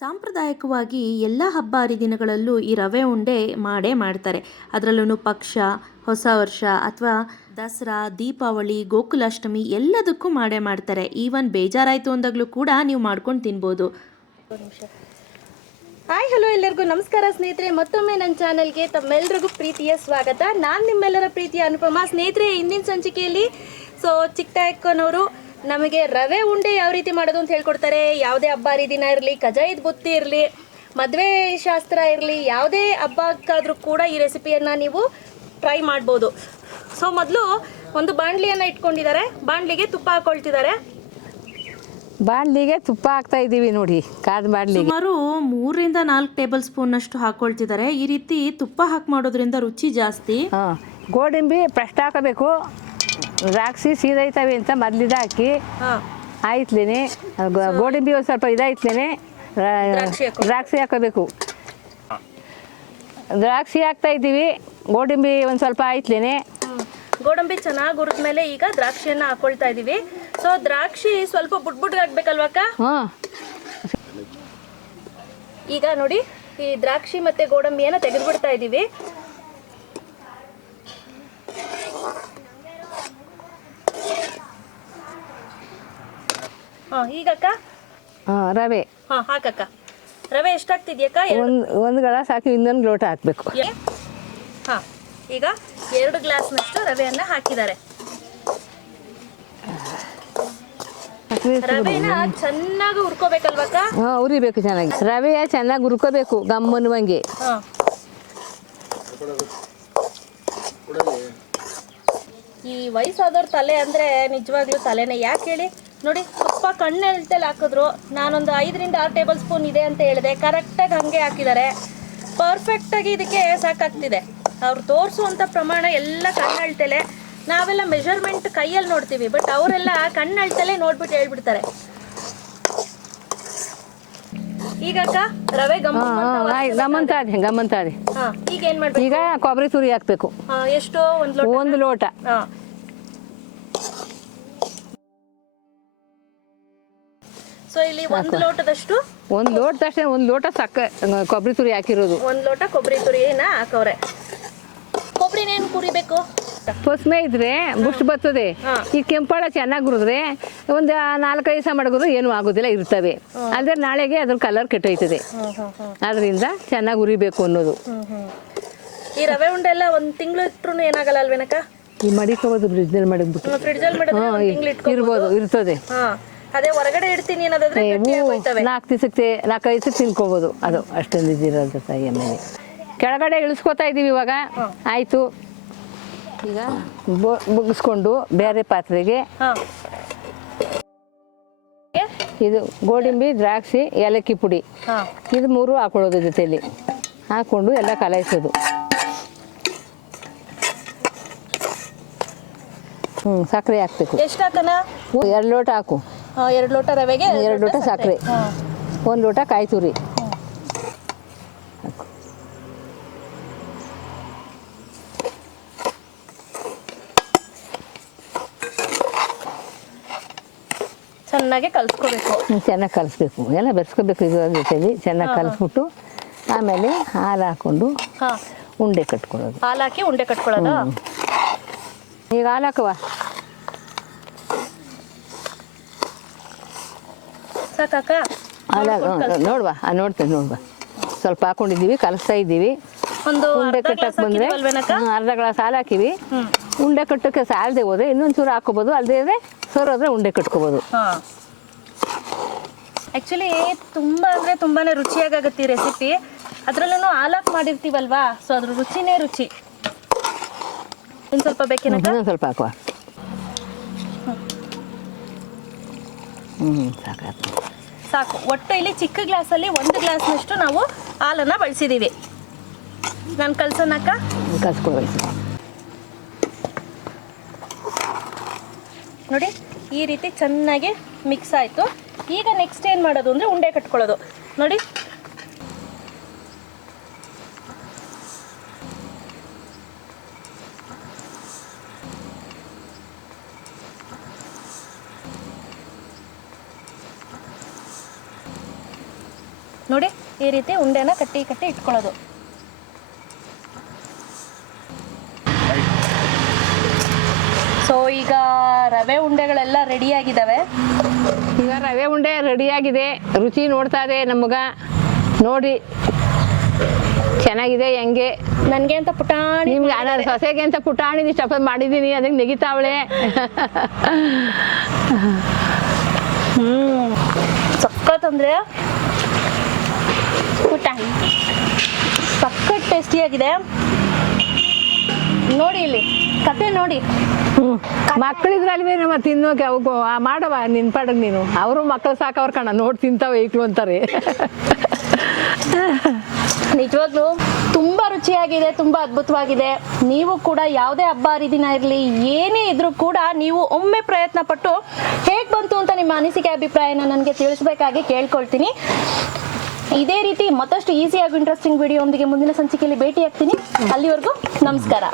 ಸಾಂಪ್ರದಾಯಿಕವಾಗಿ ಎಲ್ಲ ಹಬ್ಬ ಹರಿದಿನಗಳಲ್ಲೂ ಈ ರವೆ ಉಂಡೆ ಮಾಡೇ ಮಾಡ್ತಾರೆ. ಅದರಲ್ಲೂ ಪಕ್ಷ, ಹೊಸ ವರ್ಷ ಅಥವಾ ದಸರಾ, ದೀಪಾವಳಿ, ಗೋಕುಲಾಷ್ಟಮಿ ಎಲ್ಲದಕ್ಕೂ ಮಾಡೇ ಮಾಡ್ತಾರೆ. ಈವನ್ ಬೇಜಾರಾಯಿತು ಅಂದಾಗಲೂ ಕೂಡ ನೀವು ಮಾಡ್ಕೊಂಡು ತಿನ್ಬೋದು. ಹಾಯ್ ಹಲೋ ಎಲ್ಲರಿಗೂ ನಮಸ್ಕಾರ ಸ್ನೇಹಿತರೆ, ಮತ್ತೊಮ್ಮೆ ನನ್ನ ಚಾನಲ್ಗೆ ತಮ್ಮೆಲ್ಲರಿಗೂ ಪ್ರೀತಿಯ ಸ್ವಾಗತ. ನಾನು ನಿಮ್ಮೆಲ್ಲರ ಪ್ರೀತಿಯ ಅನುಪಮ. ಸ್ನೇಹಿತರೆ, ಇಂದಿನ ಸಂಚಿಕೆಯಲ್ಲಿ ಚಿಕ್ಕನವರು ನಮಗೆ ರವೆ ಉಂಡೆ ಯಾವ ರೀತಿ ಮಾಡೋದು ಅಂತ ಹೇಳ್ಕೊಡ್ತಾರೆ. ಯಾವುದೇ ಹಬ್ಬ ಹರಿದಿನ ಇರಲಿ, ಕಜಾಯದ ಬುತ್ತಿ ಇರಲಿ, ಮದುವೆ ಶಾಸ್ತ್ರ ಇರಲಿ, ಯಾವುದೇ ಹಬ್ಬಕ್ಕಾದರೂ ಕೂಡ ಈ ರೆಸಿಪಿಯನ್ನು ನೀವು ಟ್ರೈ ಮಾಡ್ಬೋದು. ಮೊದಲು ಒಂದು ಬಾಣಲಿಯನ್ನು ಇಟ್ಕೊಂಡಿದ್ದಾರೆ. ಬಾಣಲಿಗೆ ತುಪ್ಪ ಹಾಕೊಳ್ತಿದ್ದಾರೆ. ಬಾಣಲಿಗೆ ತುಪ್ಪ ಹಾಕ್ತಾ ಇದ್ದೀವಿ ನೋಡಿ, ಕಾದ ಬಾಣಲಿಗೆ ಸುಮಾರು 3-4 ಟೇಬಲ್ ಸ್ಪೂನ್ ಅಷ್ಟು ಹಾಕೊಳ್ತಿದ್ದಾರೆ. ಈ ರೀತಿ ತುಪ್ಪ ಹಾಕಿ ಮಾಡೋದ್ರಿಂದ ರುಚಿ ಜಾಸ್ತಿ. ಗೋಡಂಬಿ ಫಸ್ಟ್ ಹಾಕಬೇಕು. ದ್ರಾಕ್ಷಿ ಸೀದೈತವೆ ಅಂತ ಮೊದಲಿದ ಹಾಕಿ ಆಯ್ತಲೇನೆ. ಗೋಡಂಬಿ ಒಂದು ಸ್ವಲ್ಪ ಇದಾಯ್ತಲೇನೆ ದ್ರಾಕ್ಷಿ ಹಾಕಬೇಕು. ದ್ರಾಕ್ಷಿ ಹಾಕ್ತಾ ಇದ್ದೀವಿ. ಗೋಡಂಬಿ ಒಂದು ಸ್ವಲ್ಪ ಆಯ್ತಲೇನೆ. ಗೋಡಂಬಿ ಚೆನ್ನಾಗಿ ಹುರಿದ ಮೇಲೆ ಈಗ ದ್ರಾಕ್ಷಿಯನ್ನು ಹಾಕೊಳ್ತಾ ಇದ್ದೀವಿ. ದ್ರಾಕ್ಷಿ ಸ್ವಲ್ಪ ಬುಡ್ಬುಡ್ಗೆ ಆಗ್ಬೇಕಲ್ವಕ್ಕ? ಈಗ ನೋಡಿ, ಈ ದ್ರಾಕ್ಷಿ ಮತ್ತೆ ಗೋಡಂಬಿಯನ್ನು ತೆಗೆದುಬಿಡ್ತಾ ಇದ್ದೀವಿ. ಈಗಕ್ಕ ರವೆ ಹಾಕಕ್ಕ. ರವೆ ಎಷ್ಟಾಗ್ತಿದ್ಯಕ್ಕ? ಒಂದು ಗ್ಲಾಸ್ ಹಾಕಿ ಇನ್ನೊಂದು ಲೋಟ ಹಾಕಬೇಕು. ಈಗ 2 ಗ್ಲಾಸ್ನಷ್ಟು ರವೆಯನ್ನು ಹಾಕಿದ್ದಾರೆ. ರವೆನ ಚೆನ್ನಾಗಿ ಹುರ್ಕೋಬೇಕಲ್ವಕ್ಕ? ಹುರಿಬೇಕು ಚೆನ್ನಾಗಿ. ರವೆಯ ಚೆನ್ನಾಗಿ ಹುರ್ಕೋಬೇಕು ಗಮ್ಮನ್ನುವಂಗೆ. ಈ ವಯಸ್ಸಾದವ್ರ ತಲೆ ಅಂದ್ರೆ ನಿಜವಾಗ್ಲೂ ತಲೆನೇ. ಯಾಕೆ ಹೇಳಿ ನೋಡಿ, ತುಪ್ಪ ಕಣ್ಣೆಳ್ತಲ್ಲಿ ಹಾಕಿದ್ರು. ನಾನೊಂದು 5-6 ಟೇಬಲ್ ಸ್ಪೂನ್ ಇದೆ ಅಂತ ಹೇಳಿದೆ. ಕರೆಕ್ಟಾಗಿ ಹಂಗೆ ಹಾಕಿದ್ದಾರೆ. ಪರ್ಫೆಕ್ಟಾಗಿ ಇದಕ್ಕೆ ಸಾಕಾಗ್ತಿದೆ. ಅವ್ರು ತೋರಿಸುವಂಥ ಪ್ರಮಾಣ ಎಲ್ಲ ಕಣ್ಣಳ್ತಲೆ. ನಾವೆಲ್ಲ ಮೆಷರ್ಮೆಂಟ್ ಕೈಯಲ್ಲಿ ನೋಡ್ತೀವಿ, ಬಟ್ ಅವರೆಲ್ಲ ಕಣ್ಣಳ್ತಲೆ ನೋಡ್ಬಿಟ್ಟು ಹೇಳ್ಬಿಡ್ತಾರೆ. ಈಗಕ್ಕ ರವೆ ಗಮ್ಮಂತಾದೆ. ಈಗ ಏನ್ ಮಾಡ್ಬೇಕು? ಈಗ ಕೊಬ್ಬರಿ ತುರಿ ಹಾಕ್ಬೇಕು. ಎಷ್ಟು? ಒಂದು ಲೋಟ. ಇಲ್ಲಿ 1 ಲೋಟದಷ್ಟು, ಒಂದು ಲೋಟ ಕೊಬ್ಬರಿ ತುರಿ ಹಾಕಿರೋದು. 1 ಲೋಟ ಕೊಬ್ಬರಿ ತುರಿನ ಹಾಕವ್ರೆ. ಕೊಬ್ಬರಿನೇನು ಕುರಿಬೇಕು? ಪಸ್ಮೆ ಇದ್ರೆ ಬುಷ್ಟು ಬರ್ತದೆ. ಈ ಕೆಂಪಾಳ ಚೆನ್ನಾಗಿ ಹುರಿದ್ರೆ ಒಂದು 4-5 ದಿವಸ ಮಡಗಿದ್ರು ಏನೂ ಆಗೋದಿಲ್ಲ, ಇರ್ತವೆ. ಆದರೆ ನಾಳೆಗೆ ಅದ್ರ ಕಲರ್ ಕೆಟ್ಟೋಯ್ತದೆ. ಅದರಿಂದ ಚೆನ್ನಾಗಿ ಹುರಿಬೇಕು ಅನ್ನೋದು. ಈ ರವೆ ಉಂಡೆ ಎಲ್ಲ 1 ತಿಂಗಳು ಇಟ್ರು ಏನಾಗಲ್ಲ ಅಲ್ವೇನಕ್ಕ? ಈ ಮಡಿಕೋಬೋದು, ಫ್ರಿಡ್ಜಲ್ಲಿ ಮಡಗ್ಬಿಟ್ಟು. ಇರ್ಬೋದು, ಇರ್ತದೆ. ಅದೇ ಹೊರಗಡೆ ಇಡ್ತೀನಿ ಅನ್ನೋದಾದ್ರೆ 4 ದಿವಸಕ್ಕೆ 4-5 ದಿವಸಕ್ಕೆ ತಿನ್ಕೋಬೋದು. ಅದು ಅಷ್ಟೊಂದು ಇದಿರೋದು ತಾಯಿ. ಆಮೇಲೆ ಕೆಳಗಡೆ ಇಳಿಸ್ಕೊತಾ ಇದ್ದೀವಿ ಇವಾಗ. ಆಯಿತು, ಈಗ ಮುಗಿಸ್ಕೊಂಡು ಬೇರೆ ಪಾತ್ರೆಗೆ ಇದು ಗೋಡಂಬಿ, ದ್ರಾಕ್ಷಿ, ಏಲಕ್ಕಿ ಪುಡಿ ಇದು 3 ಹಾಕೊಳ್ಳೋದು. ಜೊತೆಯಲ್ಲಿ ಹಾಕ್ಕೊಂಡು ಎಲ್ಲ ಕಲಾಯಿಸೋದು. ಸಕ್ಕರೆ ಹಾಕ್ಬೇಕು. ಎಷ್ಟು ಹಾಕೋಣ? 2 ಲೋಟ ಹಾಕು. 2 ಲೋಟ ರವೆಗೆ 2 ಲೋಟ ಸಕ್ಕರೆ, 1 ಲೋಟ ಕಾಯಿ ತುರಿ. ಚೆನ್ನಾಗಿ ಕಲಿಸ್ಕೋಬೇಕು. ಚೆನ್ನಾಗಿ ಕಲಿಸ್ಬೇಕು, ಎಲ್ಲ ಬೆರೆಸ್ಕೋಬೇಕು. ಇದ್ರ ಜೊತೆಲಿ ಚೆನ್ನಾಗಿ ಕಲಿಸ್ಬಿಟ್ಟು ಆಮೇಲೆ ಹಾಲು ಹಾಕ್ಕೊಂಡು ಉಂಡೆ ಕಟ್ಕೊಳ್ಳೋದು. ಹಾಲು ಹಾಕಿ ಉಂಡೆ ಕಟ್ಕೊಳ್ಳೋದು. ಈಗ ಹಾಲು ಹಾಕುವ. ಸಾಕಾಕ? ನೋಡುವ, ನೋಡ್ವಾ. ಸ್ವಲ್ಪ ಹಾಕೊಂಡಿದ್ದೀವಿ, ಕಲಿಸ್ತಾ ಇದ್ದೀವಿ. ಉಂಡೆ ಕಟ್ಟಕ್ಕೆ ಬಂದರೆ ಅರ್ಧ ಗ್ಲಾಸ್ ಹಾಲು ಹಾಕಿವಿ. ಉಂಡೆ ಕಟ್ಟಕ್ಕೆ ಸಾಲದೆ ಹೋದ್ರೆ ಇನ್ನೊಂದು ಚೂರು ಹಾಕೋಬೋದು. ಅಲ್ಲದೆ ಇದ್ರೆ ಸೋರೋದ್ರೆ ಉಂಡೆ ಕಟ್ಕೋಬೋದು. ಆ್ಯಕ್ಚುಲಿ ತುಂಬ ಅಂದರೆ ತುಂಬಾ ರುಚಿಯಾಗುತ್ತೆ ಈ ರೆಸಿಪಿ. ಅದರಲ್ಲೂ ಹಾಲಾಕ್ ಮಾಡಿರ್ತೀವಲ್ವಾ, ಸೊ ಅದ್ರ ರುಚಿನೇ ರುಚಿ. ಇನ್ನು ಸ್ವಲ್ಪ ಬೇಕೇನಕ್ಕ? ಇನ್ನೊಂದು ಸ್ವಲ್ಪ ಹಾಕುವ. ಸಾಕು. ಒಟ್ಟು ಇಲ್ಲಿ ಚಿಕ್ಕ ಗ್ಲಾಸಲ್ಲಿ 1 ಗ್ಲಾಸ್ನಷ್ಟು ನಾವು ಹಾಲನ್ನು ಬಳಸಿದ್ದೀವಿ. ನಾನು ಕಲ್ಸೋಣಕ್ಕ? ಕಲ್ಸ್ಕೊಳ್ಬೇಕು ನೋಡಿ, ಈ ರೀತಿ ಚೆನ್ನಾಗಿ ಮಿಕ್ಸ್ ಆಯಿತು. ಈಗ ನೆಕ್ಸ್ಟ್ ಏನು ಮಾಡೋದು ಅಂದರೆ ಉಂಡೆ ಕಟ್ಕೊಳ್ಳೋದು. ನೋಡಿ, ನೋಡಿ ಈ ರೀತಿ ಉಂಡೆನ ಕಟ್ಟಿ ಕಟ್ಟಿ ಇಟ್ಕೊಳ್ಳೋದು. ಸೊ ಈಗ ರವೆ ಉಂಡೆಗಳೆಲ್ಲ ರೆಡಿಯಾಗಿದ್ದಾವೆ. ಈಗ ರವೆ ಉಂಡೆ ರೆಡಿಯಾಗಿದೆ. ರುಚಿ ನೋಡ್ತಾ ಇದೆ ನಮಗ. ನೋಡಿ ಚೆನ್ನಾಗಿದೆ ಹೆಂಗೆ. ನನಗೆ ಅಂತ ಪುಟಾಣಿ, ನಿಮ್ಗೆ ನಾನು ಸೊಸೆಗೆ ಅಂತ ಪುಟಾಣಿ ಇಷ್ಟಪ್ಪ ಮಾಡಿದ್ದೀನಿ, ಅದಕ್ಕೆ ನೆಗಿತಾವಳೆ. ಸಖತ್ ಅಂದರೆ ಪುಟಾಣಿ ಸಖತ್ ಟೇಸ್ಟಿಯಾಗಿದೆ. ನೋಡಿ ಇಲ್ಲಿ ಕತೆ ನೋಡಿ. ಮಕ್ಕಳಿದ್ರಲ್ವೇ ನಮ್ಮ ತಿನ್ನೋಕೆ ಅವಕ್ಕೂ ಮಾಡವ ನಿನ್ ಪಾಡಗ್ ನೀನು. ಅವರು ಮಕ್ಕಳು ಸಾಕವ್ರ ಕಣ ನೋಡಿ ತಿಂತಾವ ಏಕ್ಲು ಅಂತಾರೆ. ನಿಜವಾಗ್ಲೂ ತುಂಬ ರುಚಿಯಾಗಿದೆ, ತುಂಬ ಅದ್ಭುತವಾಗಿದೆ. ನೀವು ಕೂಡ ಯಾವುದೇ ಹಬ್ಬ ಹರಿದಿನ ಇರಲಿ, ಏನೇ ಇದ್ರೂ ಕೂಡ ನೀವು ಒಮ್ಮೆ ಪ್ರಯತ್ನ ಪಟ್ಟು ಹೇಗೆ ಬಂತು ಅಂತ ನಿಮ್ಮ ಅನಿಸಿಕೆ ಅಭಿಪ್ರಾಯನ ನನಗೆ ತಿಳಿಸ್ಬೇಕಾಗಿ ಕೇಳ್ಕೊಳ್ತೀನಿ. ಇದೇ ರೀತಿ ಮತ್ತಷ್ಟು ಈಸಿ ಹಾಗೂ ಇಂಟ್ರೆಸ್ಟಿಂಗ್ ವಿಡಿಯೋ ಒಂದಿಗೆ ಮುಂದಿನ ಸಂಚಿಕೆಯಲ್ಲಿ ಭೇಟಿ ಆಗ್ತೀನಿ. ಅಲ್ಲಿವರೆಗೂ ನಮಸ್ಕಾರ.